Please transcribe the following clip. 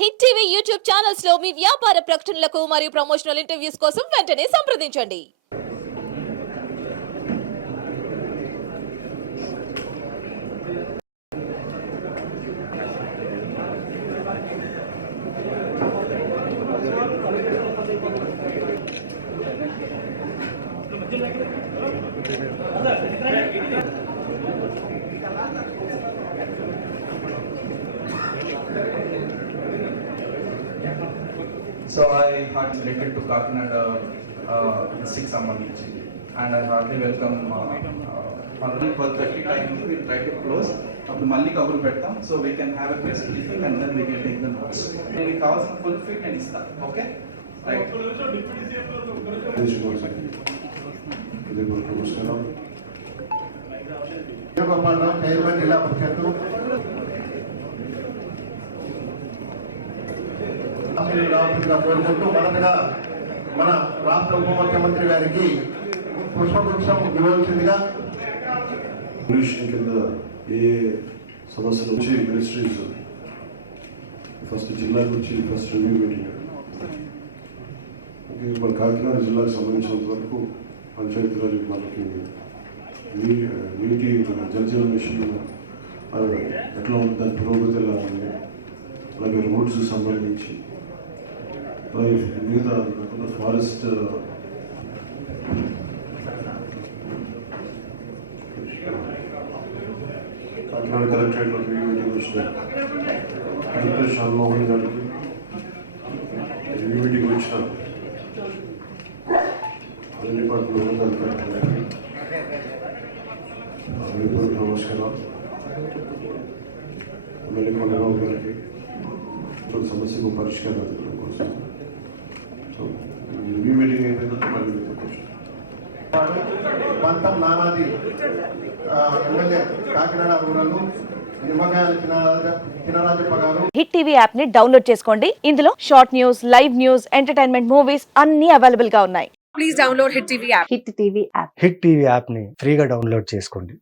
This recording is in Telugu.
హిట్ టీవీ యూట్యూబ్ ఛానల్స్ లో మీ వ్యాపార ప్రకటనలకు మరియు ప్రమోషనల్ ఇంటర్వ్యూస్ కోసం వెంటనే సంప్రదించండి. So I had related to Kakinada district సంబంధించి and I hardly welcome 12:30 time we'll try to close అప్పుడు మళ్ళీ కబుర్లు పెడతాం so we can have a press briefing and then we can take the notes మీకు కావాల్సిన ఫుల్ ఫిట్ నేను ఇస్తాను ఓకే రైట్ జిల్లా పరిషత్తు కోరుకుంటూ మొదటగా మన రాష్ట్ర ఉప ముఖ్యమంత్రి గారికి పుష్పగుచ్చం ఇవ్వవలసిందిగా పొల్యూషన్ కింద ఏ సమస్యల నుంచి మినిస్ట్రీస్ ఫస్ట్ జిల్లా నుంచి ఫస్ట్ రివ్యూ మీటింగ్ మన కాకినాడ జిల్లాకు సంబంధించినంత వరకు పంచాయతీరాజ్ మనకి నీటి జలజీవన్ మిషన్ ఎట్లా ఉంది దాని పురోగతి ఎలా ఉంది అలాగే రోడ్స్ సంబంధించి అలాగే మిగతా ఫారెస్ట్ కాకినాడ కలెక్టరేట్లో రివ్యూ మీటింగ్ వచ్చిన కలెక్టర్ షాన్మోహన్ గారికి రివ్యూ మీటింగ్ వచ్చిన అన్ని డిపార్ట్మెంట్ అధికారులకి నమస్కారం ఎమ్మెల్యే కొండబాబు గారికి సమస్యకు పరిష్కారం కోసం సో రివ్యూ మీటింగ్ అయిపోయిందంటే మళ్ళీ పంతం నానాది ఎమ్మెల్యే కాకినాడ రూరల్ నిమ్మకాయల చినరాజప్ప గారు హిట్ టీవీ యాప్ ని డౌన్లోడ్ చేసుకోండి. ఇందులో short news, live news, entertainment movies అన్ని అవైలబుల్ గా ఉన్నాయి. Please download Hit TV app. Hit TV app hit TV యాప్ని ఫ్రీగా డౌన్లోడ్ చేసుకోండి.